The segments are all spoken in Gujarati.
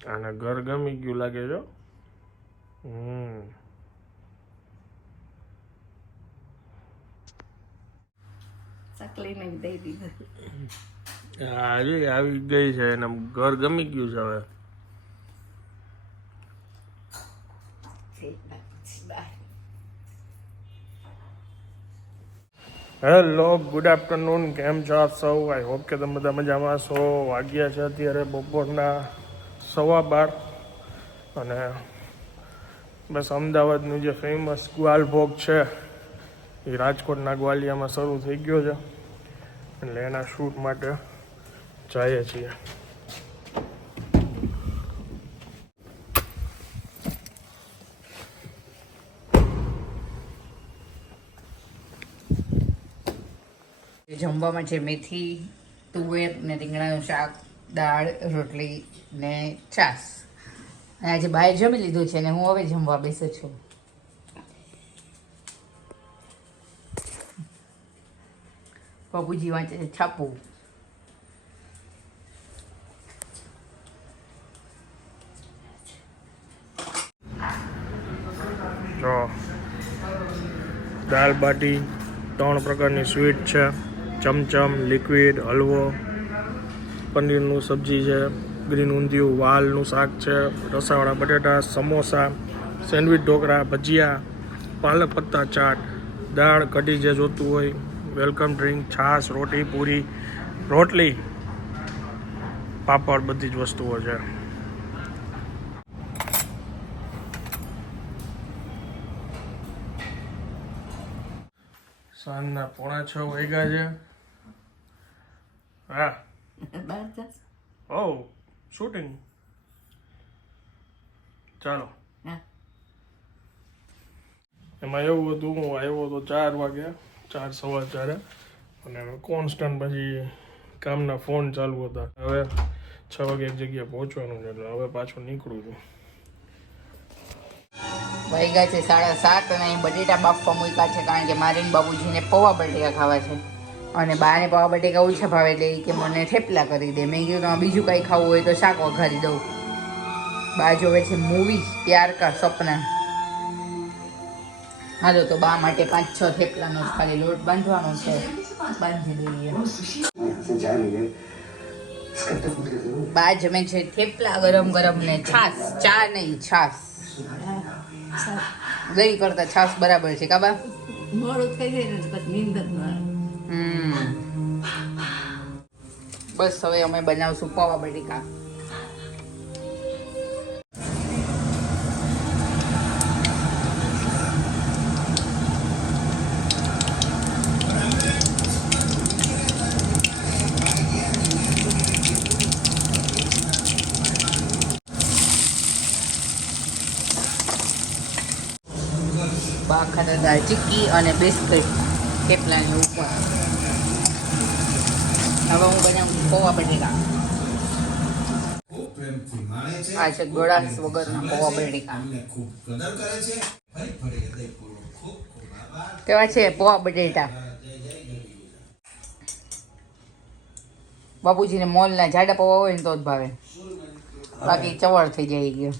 આને ઘર ગમી ગયું લાગે છે હમ. ચકલીને દઈ દીધું. આજે આવી ગઈ છે એને ઘર ગમી ગયું છે હવે. હેલો ગુડ આફ્ટરનૂન કેમ છો આપ સૌ? આઈ હોપ કે તમે બધા મજામાં છો વાગ્યા છે અત્યારે બપોરના સવા બાર. અને બસ અમદાવાદનું જે ફેમસ ગ્વાલભોગ છે, એ રાજકોટના ગ્વાલિયામાં શરૂ થઈ ગયો છે. એટલે એના શૂટ માટે જઈએ છીએ. જમવામાં છે મેથી, તુવેર ને રીંગણાનું શાક દાળ, રોટલી ને છાસ અને આજે બહાર જમી લીધું છે ને હું હવે જમવા બેસું છું. પપ્પુજી વાંચે છે, છાપું. તો દાલ બાટી ત્રણ પ્રકારની સ્વીટ છે. ચમચમ લિક્વિડ હલવો. પનીરનું સબ્જી છે, ગ્રીન ઊંધિયું, વાલનું શાક છે, રસાવાળા બટેટા, સમોસા, સેન્ડવિચ ઢોકળા, ભજીયા, પાલક પત્તા ચાટ, દાળ કઢી જે જોતું હોય, વેલકમ ડ્રિંક, છાશ, રોટી, પૂરી, રોટલી, પાપડ બધી જ વસ્તુઓ છે. સાંજના પોણા છ વાગ્યા છે. હા. ઓ શૂટિંગ ચાલો. એમાં એવું હતું હું આવ્યો હતો ચાર વાગ્યા ચાર સવા ચારે અને કોન્સ્ટન્ટ પછી કામના ફોન ચાલુ હતા. હવે છ વાગે એક જગ્યાએ પહોંચવાનું છે એટલે હવે પાછું નીકળું છું. વાગ્યા છે સાડા સાત અને બટેટા બાફવા મૂક્યા છે કારણ કે મારે ને બાબુજીને પૌવા બટેટા ખાવા છે. અને બાને પાવા બટેકા ઓછા ભાવે એટલે કે મને થેપલા કરી દે. મેં કીધું બીજું કંઈ ખાવું હોય તો શાક વઘારી દઉં. બા જોવે છે મૂવી પ્યાર કા સપના. હાલો તો બા માટે પાંચ છ થેપલાનો ખાલી લોટ બાંધવાનો છે. બાંધી દઈએ. બા જમે છે થેપલા ગરમ ગરમ ને છાસ ચા નહીં છાસ દહીં કરતા છાસ બરાબર છે કાબા મોડું થઈ જાય ને પછી નીંદ જ ન આવે હમ બસ હવે અમે બનાવશું પૌવા બટેકા. બાખાના દાળ ચીક્કી અને બિસ્કિટ થેપલાની ઉપર. હવે હું બનાવું પૌવા બટેકા આ છે ગળાશ વગરના પૌવા બટેકા કેવા છે? પૌવા બટેટા. બાપુજીને મોલના જાડા પૌવા હોય ને તો જ ભાવે. બાકી ચવળ થઈ જાય ગયો.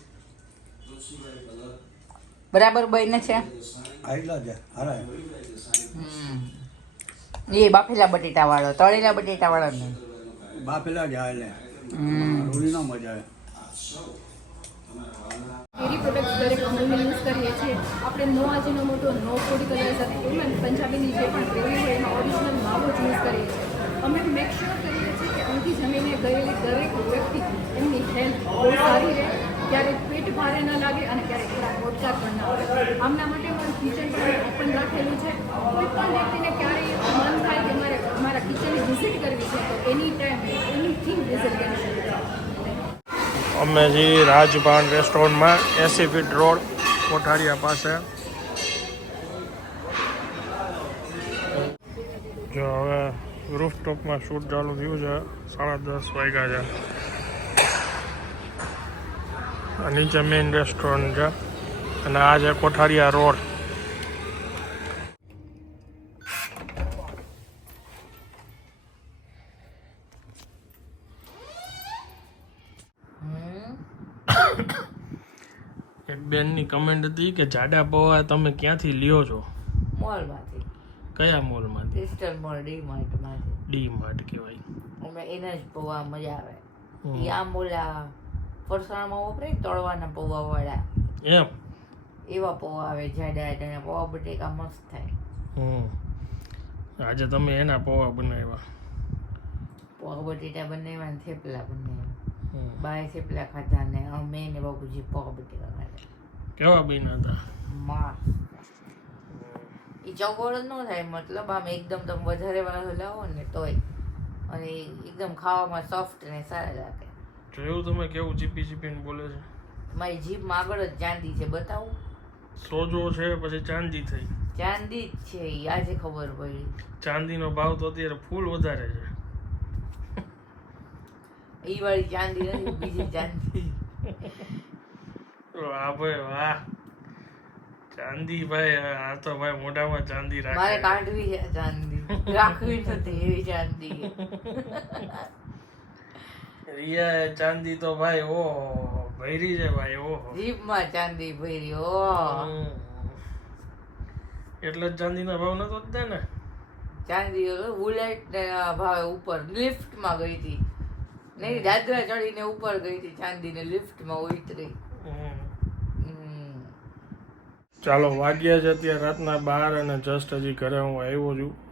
બરાબર બહેન છે? હમ. એ બાફેલા બટેટા વાળો તળેલા બટેટા વાળો નહીં બાફેલા જ આવે રોલી નો મજા આવે. ડેરી પ્રોડક્ટ્સ દરેક અમલમાં યુઝ કરીએ છીએ. આપણે નો આજનો મોટો નો ફૂડ કલર એમાં પંજાબીની જે પણ ગ્રેવી હોય એમાં ઓરિજિનલ માવો જ યુઝ કરીએ છીએ. અમે મેક શ્યોર કરીએ છીએ કે અહીંથી જમીને ગયેલી દરેક વ્યક્તિ એમની હેલ્થ બહુ સારી રહે. ક્યારેક પેટ ભારે ન લાગે અને ક્યારેક થોડા મોટકા પણ ના આવે આમના માટે મારું કિચન ઓપન રાખેલું છે. કોઈ પણ વ્યક્તિને ક્યારેય મન થાય કે મારે મારા કિચનની વિઝિટ કરવી છે, તો એની ટાઈમ એનીથિંગ વિઝિટ કરી શકે અમે જે રાજભાન રેસ્ટોરન્ટમાં એસી ફીટ રોડ કોઠારિયા પાસે. જો હવે રૂફટોપમાં શૂટ ચાલુ થયું છે, સાડા દસ વાગ્યા છે. આ નીચે મેઇન રેસ્ટોરન્ટ છે. અને આ છે કોઠારિયા રોડ. એક બેનની કમેન્ટ હતી કે જાડા પૌવા તમે ક્યાંથી લ્યો છો? મોલમાંથી. કયા મોલમાંથી? સિસ્ટર મોલ ડી માર્ટમાંથી ડી માર્ટ કહેવાય. અમે એના જ પૌવા મજા આવે. આમ ઓલા ફરસાણમાં વપરાય તળવાના પૌવા વાળા એમ. એવા પૌવા આવે જાડા જાડા પૌવા બટેકા મસ્ત થાય. હમ. આજે તમે એના પૌવા બનાવ્યા. પૌવા બટેટા બનાવ્યા ને થેપલા બનાવ્યા. બાય થેપલા ખાધા ને અમે ને બાપુજી પૌવા બટેકા ખાધા. કેવા બીના હતા? માં એ ચગોળ ન થાય મતલબ આમ એકદમ તમે વધારે વાળો લાવો ને તોય. અને એકદમ ખાવામાં સોફ્ટ ને સારા લાગે. જોયું તમે કેવું ચીપી ચીપીને બોલે છે? મારી જીભ આગળ જ ચાંદી છે બતાવું? સોજો છે પછી ચાંદી થઈ. ચાંદી જ છે ઈ આજે ખબર પડી. ચાંદીનો ભાવ તો અત્યારે ફૂલ વધારે છે. ઈ વાળી ચાંદી નથી બીજી ચાંદી. વાહ ભાઈ વાહ. ચાંદી ભાઈ આ તો ભાઈ મોઢામાં ચાંદી મારે રાખે કાઢવી છે ચાંદી. રાખવી નથી એવી ચાંદી રિયા ચાંદી તો ભાઈ ઓહો ભૈરી છે ભાઈ ઓહો. જીભમાં ચાંદી ભરી ઓ એટલે જ ચાંદીના ભાવ નતો જ ને? ચાંદી બુલેટ ભાવે ઉપર લિફ્ટમાં ગઈ હતી. નહીં દાદરા ચડીને ઉપર ગઈ હતી ચાંદી ને લિફ્ટમાં ઉતરી. ચાલો વાગ્યા છે અત્યારે રાતના બાર અને જસ્ટ હજી ઘરે હું આવ્યો છું.